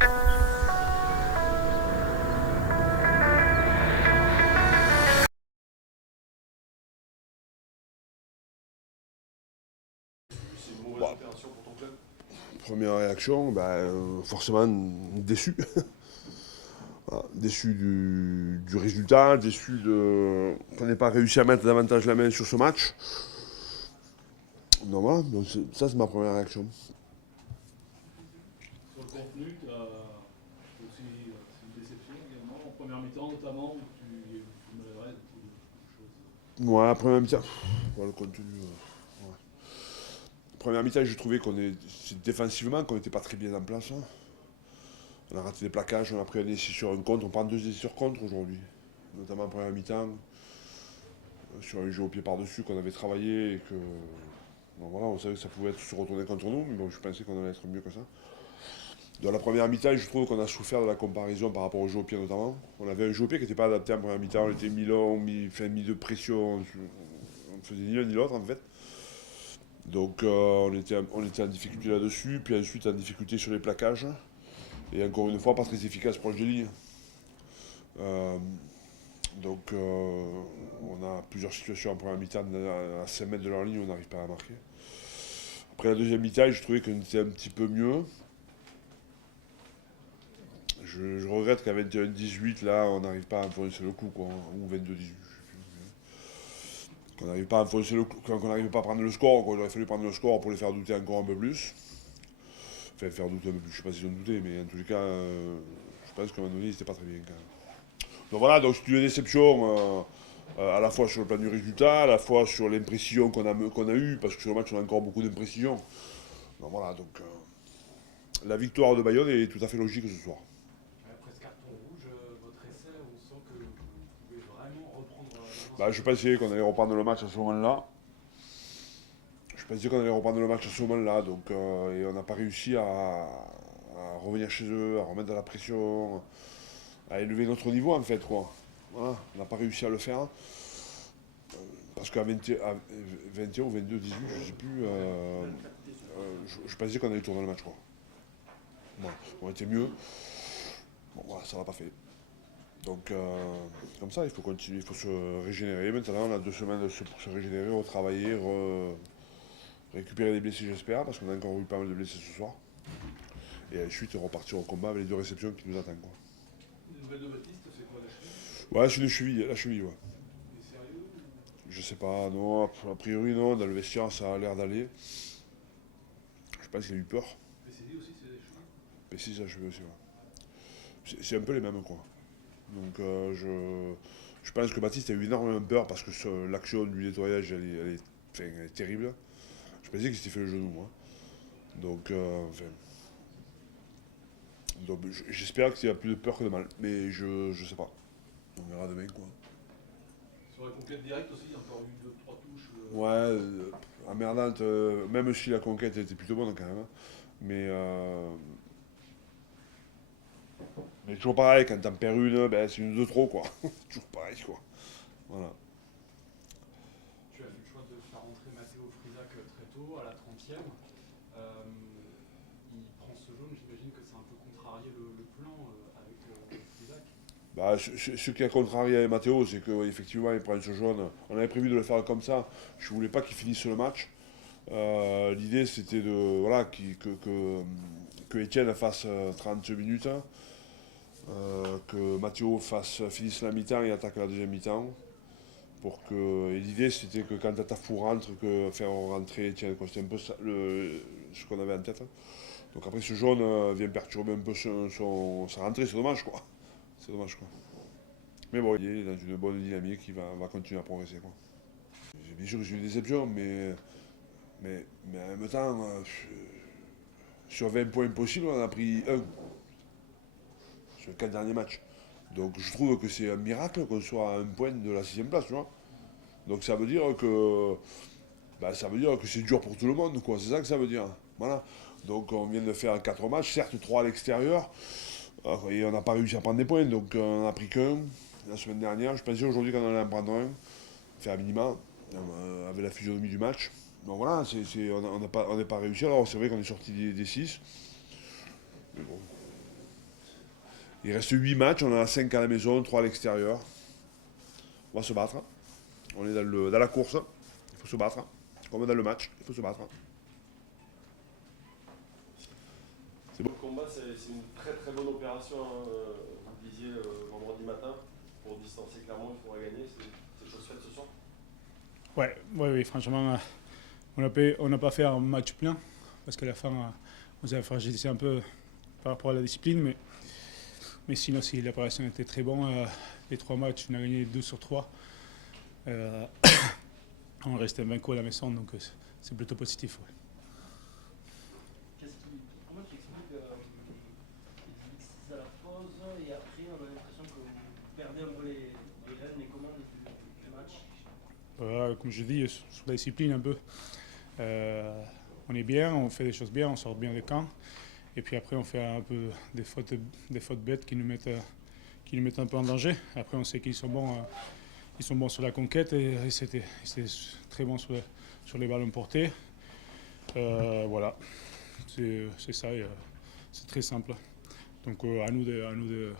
Bon, première réaction, forcément déçu. Voilà, déçu du résultat, déçu qu'on n'ait pas réussi à mettre davantage la main sur ce match. Donc voilà, donc ça c'est ma première réaction. Sur le contenu, tu as aussi c'est une déception également, en première mi-temps notamment, où il y a eu beaucoup de maladresse, beaucoup de choses. Ouais, la première mi-temps, le contenu. Ouais. Première mi-temps, j'ai trouvé défensivement qu'on n'était pas très bien en place, hein. On a raté des plaquages, on a pris un essai sur un contre, on prend deux essais sur contre aujourd'hui. Notamment en première mi-temps, sur un jeu au pied par-dessus qu'on avait travaillé et que. Bon, voilà, on savait que ça pouvait se retourner contre nous, mais bon, je pensais qu'on allait être mieux que ça. Dans la première mi-temps, je trouve qu'on a souffert de la comparaison par rapport au jeu au pied notamment. On avait un jeu au pied qui n'était pas adapté en première mi-temps, on était mi-long, mis de pression, on faisait ni l'un ni l'autre en fait. Donc on était en difficulté là-dessus, puis ensuite en difficulté sur les plaquages. Et encore une fois, pas très efficace proche de ligne. Euh, on a plusieurs situations en première mi-temps à 5 mètres de leur ligne où on n'arrive pas à marquer. Après la deuxième mi-temps, je trouvais qu'on était un petit peu mieux. Je regrette qu'à 21-18, là, on n'arrive pas à enfoncer le coup, quoi. Ou 22-18, je sais plus. Qu'on n'arrive pas à enfoncer le coup, qu'on n'arrive pas à prendre le score, quoi. Il aurait fallu prendre le score pour les faire douter encore un peu plus. Enfin, faire douter un peu plus, je sais pas s'ils ont douté, mais en tous les cas, je pense qu'à un moment donné, c'était pas très bien, quand même. Donc voilà, donc c'est une déception, à la fois sur le plan du résultat, à la fois sur l'impression qu'on a eue, parce que sur le match, on a encore beaucoup d'impressions. Donc voilà, la victoire de Bayonne est tout à fait logique ce soir. Après ce carton rouge, votre essai, on sent que vous pouvez vraiment reprendre la main sur Bah, le je match. pensais qu'on allait reprendre le match à ce moment-là. Je pensais qu'on allait reprendre le match à ce moment-là, et on n'a pas réussi à revenir chez eux, à remettre de la pression, à élever notre niveau en fait, quoi. Voilà, on n'a pas réussi à le faire. Parce qu'à 20 à 21 ou 22-18, je sais plus, je pensais qu'on allait tourner le match, quoi. Voilà, on était mieux. Bon, voilà, ça l'a pas fait. Donc, comme ça, il faut continuer, il faut se régénérer. Maintenant, on a 2 semaines pour se régénérer, retravailler, récupérer des blessés, j'espère, parce qu'on a encore eu pas mal de blessés ce soir. Et ensuite, repartir au combat avec les deux réceptions qui nous attendent, quoi. Une nouvelle de Baptiste, c'est quoi la cheville? Ouais, c'est une cheville, la cheville, ouais. Il est sérieux Je sais pas, non, a priori, non, dans le vestiaire, ça a l'air d'aller. Je pense qu'il a eu peur. PCD aussi, c'est des chevilles? Mais si, ça, cheville aussi, ouais. C'est un peu les mêmes, quoi. Donc, je pense que Baptiste a eu énormément peur parce que l'action du nettoyage, enfin, elle est terrible. Je pensais qu'il s'était fait le genou, moi. Donc, enfin, donc j'espère qu'il y a plus de peur que de mal. Mais je sais pas. On verra demain, quoi. Sur la conquête directe aussi, il y a encore eu deux, trois touches. Ouais, emmerdante, même si la conquête était plutôt bonne quand même, hein. Mais, euh, mais toujours pareil, quand t'en perds une, ben, c'est une de trop, quoi. Toujours pareil, quoi. Voilà. Tu as fait le choix de faire rentrer Matteo Frisac très tôt, à la 30e. Il prend ce jaune, j'imagine que c'est un peu contrarié le plan avec Frisac. Bah, ce qui a contrarié Matteo, c'est qu'effectivement, il prend ce jaune. On avait prévu de le faire comme ça. Je voulais pas qu'il finisse le match. L'idée, c'était voilà, que Etienne fasse 30 minutes, hein, que Matteo finisse la mi-temps et attaque la deuxième mi-temps. Et l'idée, c'était que quand Tatafou rentre, que faire rentrer Etienne, quoi. C'était un peu ce qu'on avait en tête, hein. Donc après, ce jaune vient perturber un peu sa rentrée. C'est dommage, quoi. C'est dommage, quoi. Mais bon, il est dans une bonne dynamique, va continuer à progresser, quoi. Bien sûr que j'ai eu des déceptions, mais en même temps, sur 20 points possibles, on en a pris un sur les 4 derniers matchs. Donc je trouve que c'est un miracle qu'on soit à un point de la 6ème place, tu vois. Donc ça veut dire que c'est dur pour tout le monde, quoi. C'est ça que ça veut dire. Voilà. Donc on vient de faire 4 matchs, certes 3 à l'extérieur, et on n'a pas réussi à prendre des points, donc on n'a pris qu'un la semaine dernière. Je pensais aujourd'hui qu'on allait en prendre un, faire un minima, avec la physionomie du match. Donc voilà, on n'est pas réussi. Alors c'est vrai qu'on est sorti des 6. Mais bon, Il reste 8 matchs, on en a 5 à la maison, 3 à l'extérieur. On va se battre. On est dans la course, il faut se battre. Comme dans le match, il faut se battre. Le combat, c'est une très très bonne opération, hein. Vous le disiez vendredi matin, pour distancer clairement, il faudra gagner. C'est chose faite ce soir. Oui, franchement, on n'a pas fait un match plein, parce qu'à la fin, on s'est fragilisé un peu par rapport à la discipline, mais sinon, si l'opération était très bonne, les 3 matchs, on a gagné 2 sur 3. On reste invaincu à la maison, donc c'est plutôt positif. Ouais. Comment tu expliques les exercices à la pause et après on a l'impression que vous perdez un peu les rênes, les commandes du match? Comme je dis, sur la discipline un peu, on est bien, on fait des choses bien, on sort bien des camps, et puis après on fait un peu des fautes bêtes qui nous mettent un peu en danger. Après on sait qu'ils sont bons. Ils sont bons sur la conquête et c'était très bon sur les ballons portés. Voilà, c'est ça, c'est très simple. Donc à nous de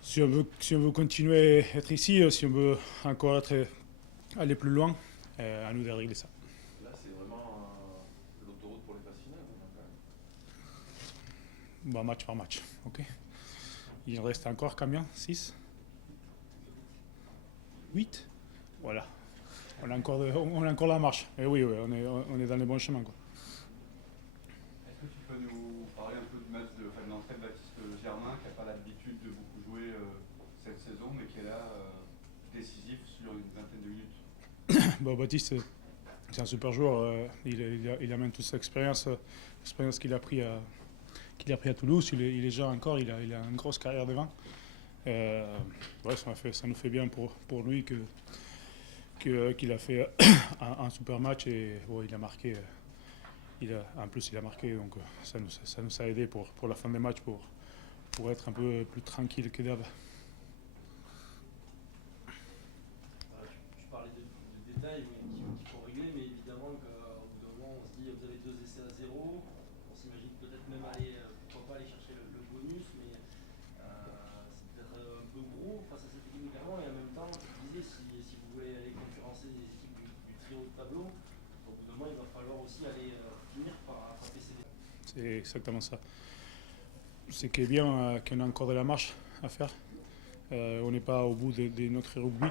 si on veut continuer à être ici, si on veut encore aller plus loin, à nous de régler ça. Là, c'est vraiment l'autoroute pour les phases finales. Bon, match par match, ok. Il en reste encore combien? 6? 8? Voilà. On a encore la marche. Et oui, on est dans les bons chemins, quoi. Est-ce que tu peux nous parler un peu du match de l'entrée de Baptiste Germain, qui n'a pas l'habitude de beaucoup jouer cette saison, mais qui est là décisif sur une vingtaine de minutes? Bon, Baptiste, c'est un super joueur. Il amène toute cette expérience qu'il a pris à Toulouse. Il est jeune encore, il a une grosse carrière devant. Ça nous fait bien pour lui qu'il a fait un super match et il a marqué. En plus, il a marqué, donc ça nous a aidé pour la fin des matchs pour être un peu plus tranquille que d'hab. Tu parlais de détails qu'il faut régler, mais évidemment qu'au bout d'un moment, on se dit vous avez 2 essais à 0. On s'imagine peut-être même pourquoi pas aller chercher le bonus, mais c'est peut-être un peu gros face à cette équipe également. Et en même temps, je disais, si vous voulez aller concurrencer les équipes du trio de tableau, au bout d'un moment, il va falloir aussi aller finir par attraper ces défaites. C'est exactement ça. C'est qu'il est bien qu'on a encore de la marche à faire. On n'est pas au bout de notre rugby.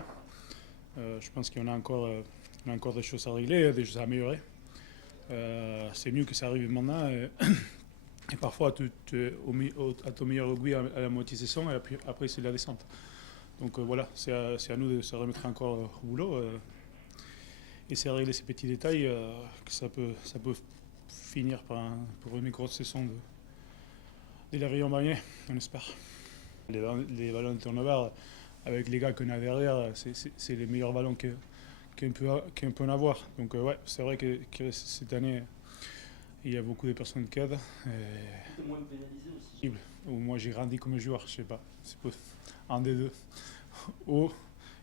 Je pense qu'on a encore des choses à régler, des choses à améliorer. C'est mieux que ça arrive maintenant. Et parfois, tu es à ton meilleur rugby à la moitié saison et après c'est la descente. Donc voilà, c'est à nous de se remettre encore au boulot. Essayer de régler ces petits détails, que ça peut finir pour une grosse saison de la Rayon Bagné, on espère. Les ballons de turnover, avec les gars qu'on a derrière, c'est les meilleurs ballons qu'on peut en avoir. Donc ouais, c'est vrai que cette année, il y a beaucoup de personnes qui aident. Peut-être moins pénalisé aussi. Ou moi j'ai grandi comme joueur, je sais pas. C'est un des deux. Ou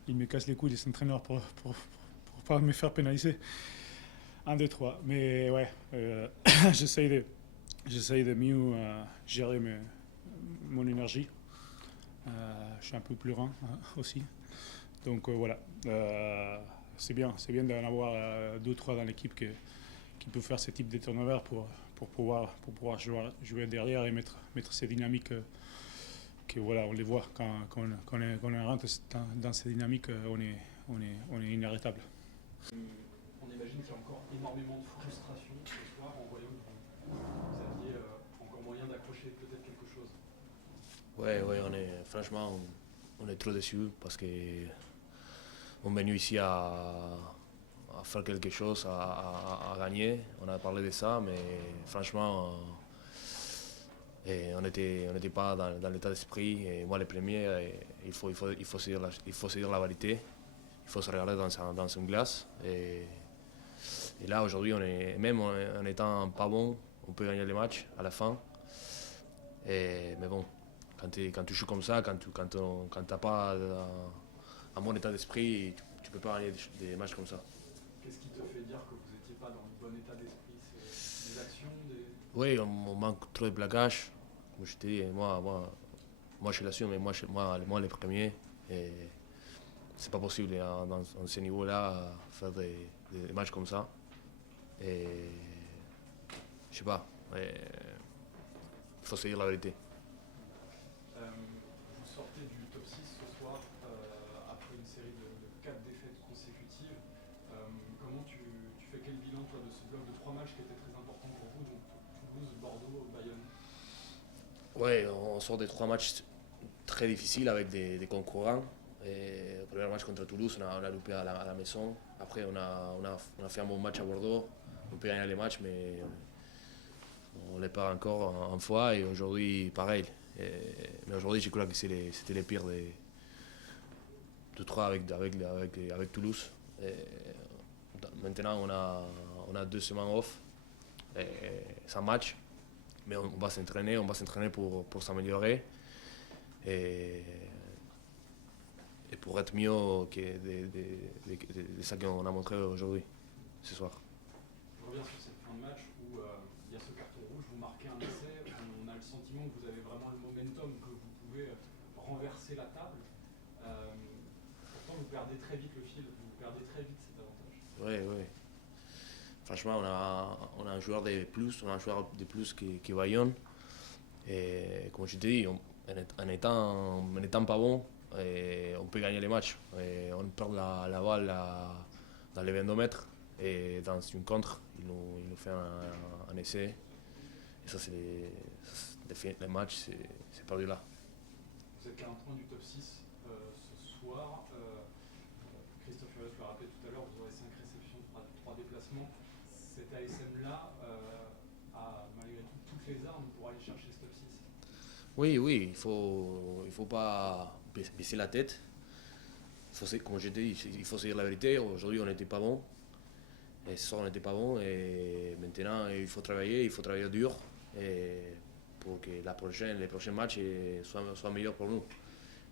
il me casse les couilles les entraîneurs pour pas me faire pénaliser. Un des trois. Mais ouais, j'essaye de mieux gérer mon énergie. Je suis un peu plus lent aussi. Donc voilà, c'est bien d'en avoir 2-3 dans l'équipe qui peut faire ce type de turnover pour pouvoir jouer derrière et mettre ces dynamiques que voilà, on les voit quand on rentre dans ces dynamiques, on est inarrêtable. On imagine qu'il y a encore énormément de frustration ce soir en voyant que vous aviez encore moyen d'accrocher peut-être quelque chose. Ouais, franchement, on est trop déçus parce que on est venu ici à faire quelque chose, à gagner. On a parlé de ça, mais franchement, on n'était pas dans l'état d'esprit. Et moi, le premier, il faut se dire la vérité. Il faut se regarder dans une glace. Et là, aujourd'hui, même en étant pas bon, on peut gagner les matchs à la fin. Mais bon, quand tu joues comme ça, quand tu n'as pas un bon état d'esprit, tu ne peux pas gagner des matchs comme ça. Qu'est-ce qui te fait dire que vous n'étiez pas dans le bon état d'esprit? C'est des actions Oui, on manque trop de plaquage. Comme je te dis, moi moi je l'assume, mais moi les premiers. Et c'est pas possible dans ce niveau-là faire des matchs comme ça. Et je sais pas, il faut se dire la vérité. Vous sortez du top 6 ce soir après une série de 4 défaites consécutives. Comment tu fais quel bilan toi, de ce bloc de 3 matchs qui était très important pour vous, donc Toulouse, Bordeaux, Bayonne? Ouais, on sort des 3 matchs très difficiles avec des concurrents. Et le premier match contre Toulouse, on a loupé à la maison. Après, on a fait un bon match à Bordeaux. On peut gagner les matchs, mais on ne l'est pas encore en fois. Et aujourd'hui, pareil. Mais aujourd'hui, je crois que c'était les pires de 3 avec Toulouse. Et maintenant, on a 2 semaines off, sans match. Mais on va s'entraîner pour s'améliorer. Et pour être mieux que de ça qu'on a montré aujourd'hui, ce soir. Je reviens sur cette fin de match où il y a ce carton rouge, vous marquez un essai, on a le sentiment que vous avez vraiment le momentum, que vous pouvez renverser la table. Pourtant, vous perdez très vite le fil, vous perdez très vite cet avantage. Oui. Franchement, on a un joueur de plus qui Bayonne. Et comme je te dis, en étant pas bon, et on peut gagner les matchs. Et on perd la balle dans les 22 mètres. Et dans une contre, il nous fait un essai. Et ça, les matchs, c'est perdu là. Vous êtes à un point du top 6 ce soir. Christophe Furios l'a rappelé tout à l'heure, vous aurez 5 réceptions, 3 déplacements. Cet ASM-là a malgré tout toutes les armes pour aller chercher ce top 6. Oui, il faut pas baisser la tête. Comme je t'ai dit, il faut se dire la vérité. Aujourd'hui, on n'était pas bon. Et ce soir, on n'était pas bon. Et maintenant, il faut travailler dur pour que les prochains matchs soient meilleurs pour nous.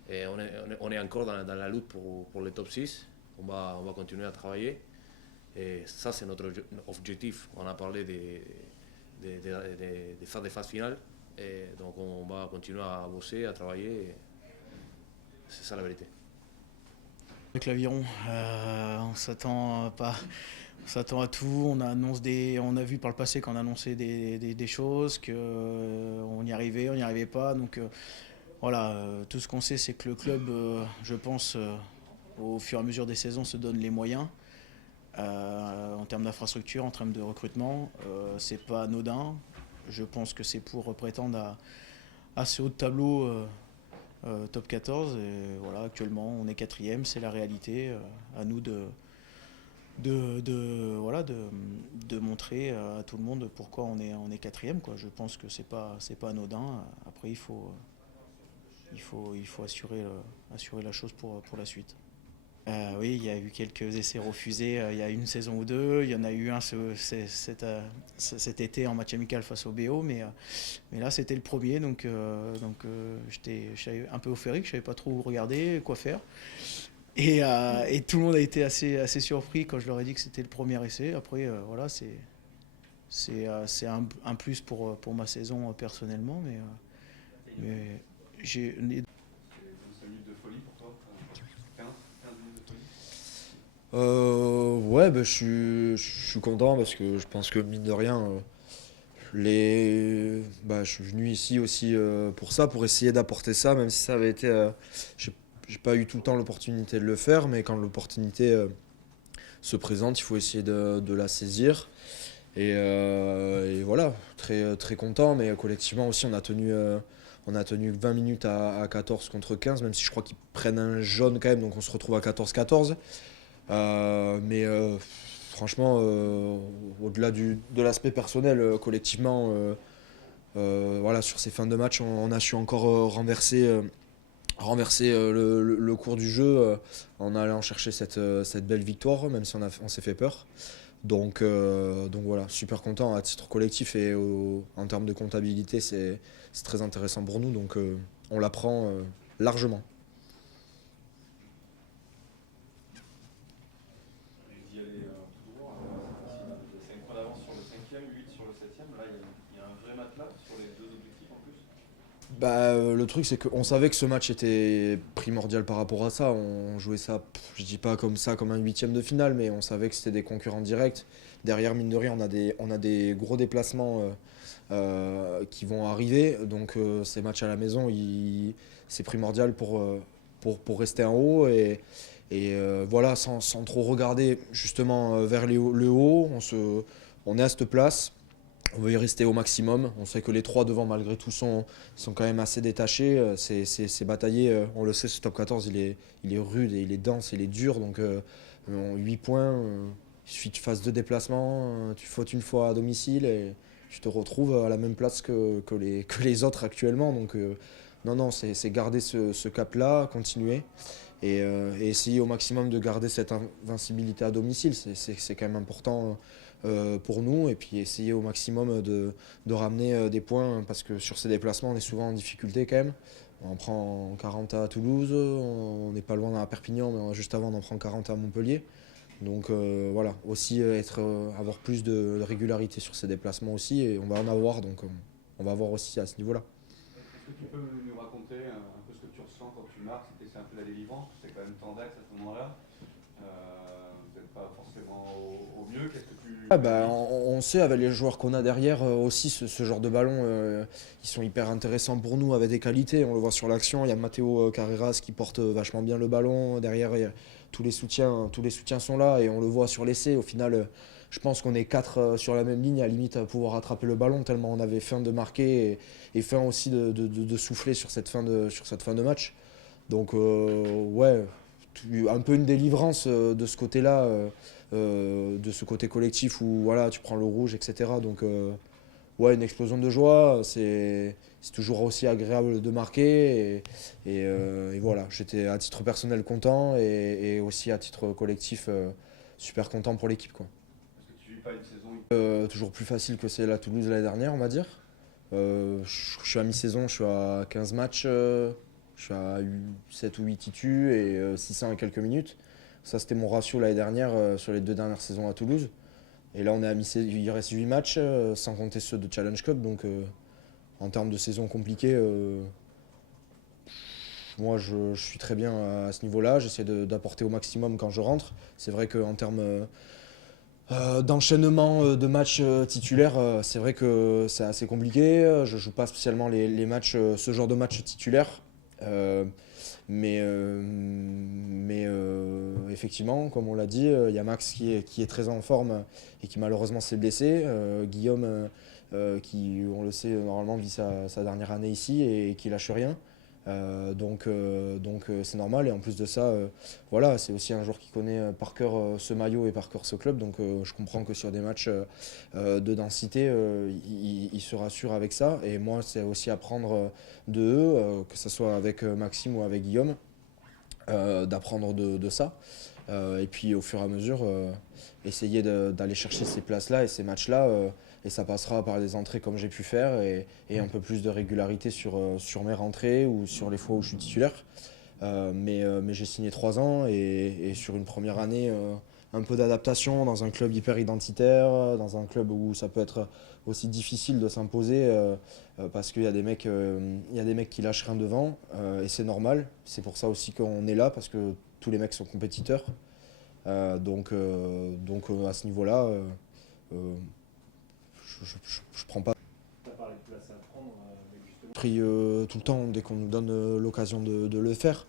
Et on est encore dans la lutte pour le top 6. On va continuer à travailler. Et ça, c'est notre objectif. On a parlé de faire des phases finales. Et donc on va continuer à bosser, à travailler. C'est ça la vérité. Avec l'Aviron, on s'attend à tout. On a vu par le passé qu'on annonçait des choses, qu'on y arrivait, on n'y arrivait pas. Donc voilà, tout ce qu'on sait, c'est que le club, je pense, au fur et à mesure des saisons, se donne les moyens. En termes d'infrastructure, en termes de recrutement, c'est pas anodin. Je pense que c'est pour prétendre à ce haut de tableau top 14. Et voilà, actuellement, on est 4e, c'est la réalité. À nous de montrer à tout le monde pourquoi on est 4e, quoi. Je pense que c'est pas anodin. Après, il faut assurer la chose pour la suite. Oui, il y a eu quelques essais refusés il y a une saison ou deux. Il y en a eu un cet été en match amical face au BO, mais là c'était le premier, donc j'étais un peu euphorique, je savais pas trop où regarder, quoi faire. Et tout le monde a été assez surpris quand je leur ai dit que c'était le premier essai. Après, voilà, c'est un plus pour ma saison personnellement, mais j'ai... Ouais, je suis content parce que je pense que mine de rien, je suis venu ici aussi pour ça, pour essayer d'apporter ça, même si ça avait été, j'ai pas eu tout le temps l'opportunité de le faire, mais quand l'opportunité se présente, il faut essayer de la saisir. Et voilà, très, très content, mais collectivement aussi on a tenu 20 minutes à 14 contre 15, même si je crois qu'ils prennent un jaune quand même, donc on se retrouve à 14-14. Franchement, au-delà de l'aspect personnel, collectivement, voilà, sur ces fins de match, on a su encore renverser le cours du jeu en allant chercher cette belle victoire, même si on s'est fait peur. Donc voilà, super content à titre collectif et en termes de comptabilité, c'est très intéressant pour nous, donc on la prend largement. Le truc, c'est qu'on savait que ce match était primordial par rapport à ça. On jouait ça, je dis pas comme ça, comme un huitième de finale, mais on savait que c'était des concurrents directs. Derrière, mine de rien, on a des gros déplacements qui vont arriver. Donc ces matchs à la maison, c'est primordial pour rester en haut. Voilà, sans trop regarder justement vers le haut, on est à cette place. On veut y rester au maximum. On sait que les 3 devant, malgré tout, sont quand même assez détachés. C'est bataillé. On le sait, ce top 14, il est rude, et il est dense, il est dur. Donc 8 points, il suffit que tu fasses 2 déplacements, tu fautes une fois à domicile et tu te retrouves à la même place que les autres actuellement. Donc non, c'est garder ce cap-là, continuer et essayer au maximum de garder cette invincibilité à domicile. C'est quand même important pour nous, et puis essayer au maximum de ramener des points, parce que sur ces déplacements on est souvent en difficulté quand même. On prend 40 à Toulouse, on n'est pas loin à Perpignan, mais juste avant on en prend 40 à Montpellier. Donc voilà, aussi avoir plus de régularité sur ces déplacements aussi, et on va en avoir, donc on va avoir aussi à ce niveau-là. Est-ce que tu peux nous raconter un peu ce que tu ressens quand tu marques? C'est un peu la délivrance, c'est quand même tendax à ce moment-là. Vous n'êtes pas forcément au mieux. Qu'est-ce que tu... On sait avec les joueurs qu'on a derrière aussi, ce genre de ballon, ils sont hyper intéressants pour nous, avec des qualités. On le voit sur l'action, il y a Matteo Carreras qui porte vachement bien le ballon. Derrière, tous les soutiens sont là, et on le voit sur l'essai. Au final, je pense qu'on est 4 sur la même ligne, à la limite à pouvoir attraper le ballon, tellement on avait faim de marquer et faim aussi de souffler sur cette fin de match. Donc ouais, un peu une délivrance de ce côté-là, de ce côté collectif où voilà, tu prends le rouge, etc. Donc ouais, une explosion de joie, c'est toujours aussi agréable de marquer, et voilà, j'étais à titre personnel content, et aussi à titre collectif super content pour l'équipe, quoi. Est-ce que tu vis pas une saison toujours plus facile que celle à Toulouse l'année dernière, on va dire. Je suis à mi-saison, je suis à 15 matchs, je suis à 7 ou 8 titus et 600 et quelques minutes. Ça, c'était mon ratio l'année dernière sur les 2 dernières saisons à Toulouse. Et là, on est à mi-saison, il reste 8 matchs, sans compter ceux de Challenge Cup. Donc, en termes de saison compliquée, moi, je suis très bien à ce niveau-là. J'essaie d'apporter au maximum quand je rentre. C'est vrai qu'en termes d'enchaînement de matchs titulaires, c'est vrai que c'est assez compliqué. Je joue pas spécialement les matchs, ce genre de matchs titulaires. Mais effectivement, comme on l'a dit, il y a Max qui est très en forme et qui malheureusement s'est blessé. Guillaume, qui, on le sait, normalement vit sa dernière année ici et qui lâche rien. Donc c'est normal, et en plus de ça, voilà, c'est aussi un joueur qui connaît par cœur ce maillot et par cœur ce club, donc je comprends que sur des matchs de densité, il se rassure avec ça, et moi c'est aussi apprendre de eux, que ce soit avec Maxime ou avec Guillaume, d'apprendre de ça, et puis au fur et à mesure essayer d'aller chercher ces places-là et ces matchs-là. Et ça passera par des entrées comme j'ai pu faire, et un peu plus de régularité sur mes rentrées ou sur les fois où je suis titulaire. Mais j'ai signé 3 ans, et sur une première année, un peu d'adaptation dans un club hyper identitaire, dans un club où ça peut être aussi difficile de s'imposer, parce qu'il y a des mecs qui lâchent rien devant, et c'est normal. C'est pour ça aussi qu'on est là, parce que tous les mecs sont compétiteurs. Donc à ce niveau-là, je prends pas. Tu as parlé de place à prendre, mais justement. Pris tout le temps dès qu'on nous donne l'occasion de le faire.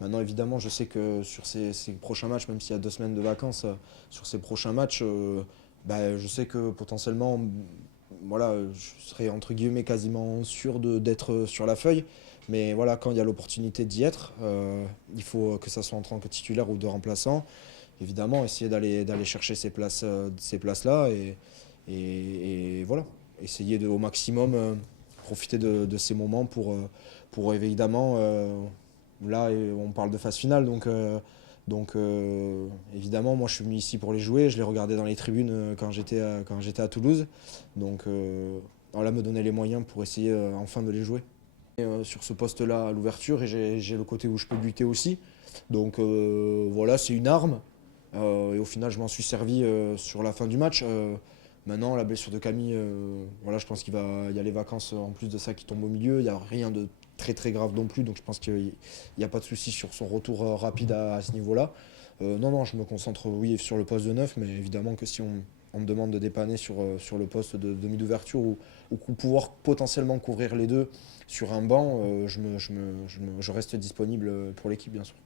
Maintenant, évidemment, je sais que sur ces prochains matchs, même s'il y a 2 semaines de vacances, sur ces prochains matchs, je sais que potentiellement, voilà, je serai entre guillemets quasiment sûr d'être sur la feuille. Mais voilà, quand il y a l'opportunité d'y être, il faut que ça soit en tant que titulaire ou de remplaçant. Évidemment, essayer d'aller chercher ces places-là, et voilà, essayer au maximum profiter de ces moments pour évidemment, là on parle de phase finale, donc évidemment moi je suis venu ici pour les jouer, je les regardais dans les tribunes quand j'étais à Toulouse, donc voilà, me donner les moyens pour essayer enfin de les jouer. Sur ce poste-là à l'ouverture, et j'ai le côté où je peux buter aussi, donc voilà, c'est une arme, et au final je m'en suis servi sur la fin du match. Maintenant, la blessure de Camille, voilà, je pense qu'il y a les vacances en plus de ça qui tombent au milieu. Il n'y a rien de très très grave non plus, donc je pense qu'il n'y a pas de souci sur son retour rapide à ce niveau-là. Non, je me concentre oui, sur le poste de 9, mais évidemment que si on me demande de dépanner sur le poste de demi d'ouverture ou pouvoir potentiellement couvrir les deux sur un banc, je reste disponible pour l'équipe bien sûr.